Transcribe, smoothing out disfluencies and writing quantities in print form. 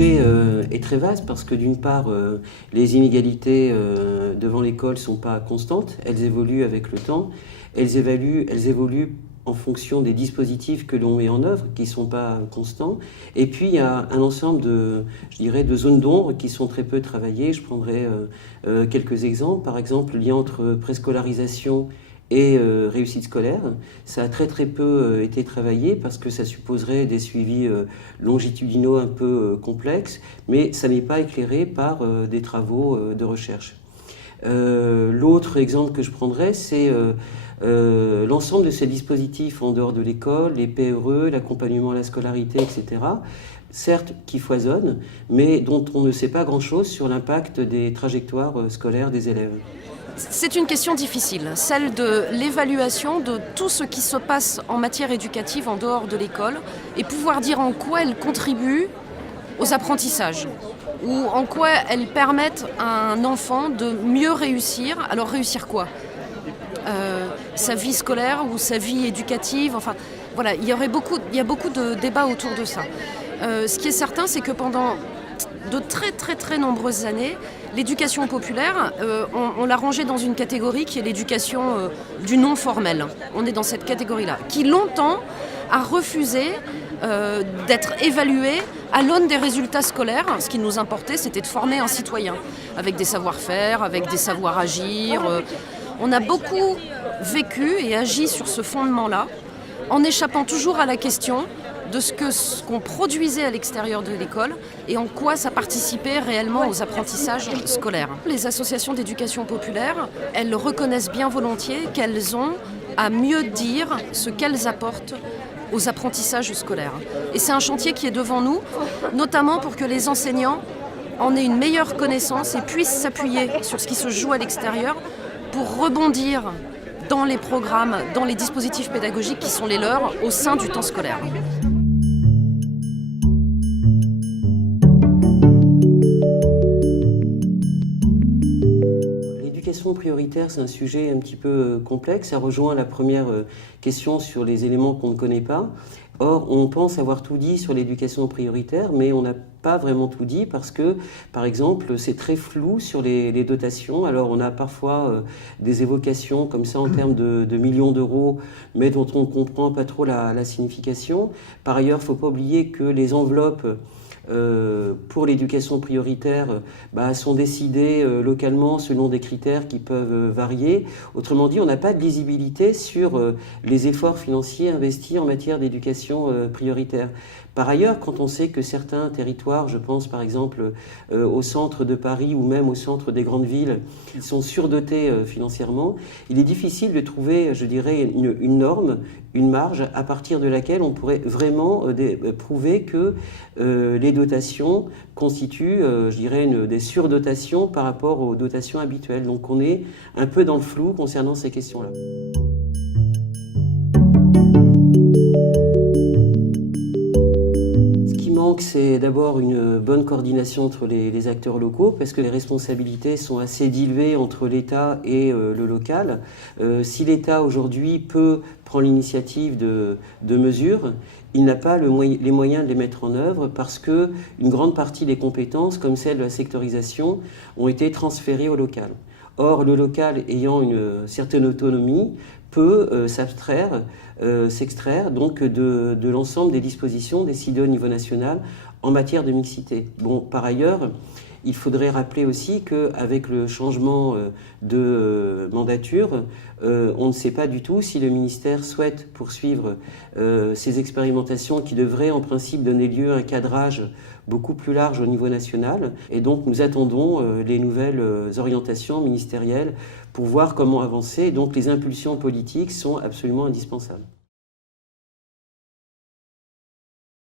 sujet est très vaste parce que d'une part, les inégalités devant l'école ne sont pas constantes, elles évoluent avec le temps, elles évoluent en fonction des dispositifs que l'on met en œuvre, qui ne sont pas constants. Et puis, il y a un ensemble de zones d'ombre qui sont très peu travaillées. Je prendrai quelques exemples. Par exemple, le lien entre préscolarisation et réussite scolaire. Ça a très peu été travaillé parce que ça supposerait des suivis longitudinaux un peu complexes, mais ça n'est pas éclairé par des travaux de recherche. L'autre exemple que je prendrais, c'est l'ensemble de ces dispositifs en dehors de l'école, les PRE, l'accompagnement à la scolarité, etc., certes qui foisonnent, mais dont on ne sait pas grand-chose sur l'impact des trajectoires scolaires des élèves. C'est une question difficile, celle de l'évaluation de tout ce qui se passe en matière éducative en dehors de l'école et pouvoir dire en quoi elle contribue aux apprentissages ou en quoi elles permettent à un enfant de mieux réussir. Alors réussir quoi ? Sa vie scolaire ou sa vie éducative, enfin voilà, il y a beaucoup de débats autour de ça. Ce qui est certain, c'est que pendant de très nombreuses années, l'éducation populaire, on l'a rangée dans une catégorie qui est l'éducation du non formel. On est dans cette catégorie-là, qui longtemps a refusé d'être évaluée à l'aune des résultats scolaires. Ce qui nous importait, c'était de former un citoyen, avec des savoir-faire, avec des savoirs-agir. On a beaucoup vécu et agi sur ce fondement-là, en échappant toujours à la question de ce qu'on produisait à l'extérieur de l'école et en quoi ça participait réellement aux apprentissages scolaires. Les associations d'éducation populaire, elles reconnaissent bien volontiers qu'elles ont à mieux dire ce qu'elles apportent aux apprentissages scolaires. Et c'est un chantier qui est devant nous, notamment pour que les enseignants en aient une meilleure connaissance et puissent s'appuyer sur ce qui se joue à l'extérieur pour rebondir dans les programmes, dans les dispositifs pédagogiques qui sont les leurs au sein du temps scolaire. L'éducation prioritaire, c'est un sujet un petit peu complexe. Ça rejoint la première question sur les éléments qu'on ne connaît pas. Or, on pense avoir tout dit sur l'éducation prioritaire, mais on n'a pas vraiment tout dit parce que, par exemple, c'est très flou sur les dotations. Alors, on a parfois des évocations comme ça en termes de millions d'euros, mais dont on ne comprend pas trop la signification. Par ailleurs, il ne faut pas oublier que les enveloppes pour l'éducation prioritaire sont décidées localement selon des critères qui peuvent varier. Autrement dit, on n'a pas de lisibilité sur les efforts financiers investis en matière d'éducation prioritaire. Par ailleurs, quand on sait que certains territoires, je pense par exemple au centre de Paris ou même au centre des grandes villes, ils sont surdotés financièrement, il est difficile de trouver, je dirais, une norme, une marge à partir de laquelle on pourrait vraiment prouver que les dotations constituent, je dirais, des surdotations par rapport aux dotations habituelles. Donc on est un peu dans le flou concernant ces questions-là. C'est d'abord une bonne coordination entre les acteurs locaux parce que les responsabilités sont assez diluées entre l'État et le local. Si l'État aujourd'hui prend l'initiative de mesures, il n'a pas les moyens de les mettre en œuvre parce que une grande partie des compétences, comme celle de la sectorisation, ont été transférées au local. Or, le local ayant une certaine autonomie peut s'extraire donc de l'ensemble des dispositions décidées au niveau national en matière de mixité. Bon, par ailleurs, il faudrait rappeler aussi qu'avec le changement de mandature, on ne sait pas du tout si le ministère souhaite poursuivre ces expérimentations qui devraient en principe donner lieu à un cadrage beaucoup plus large au niveau national. Et donc nous attendons les nouvelles orientations ministérielles pour voir comment avancer. Et donc les impulsions politiques sont absolument indispensables.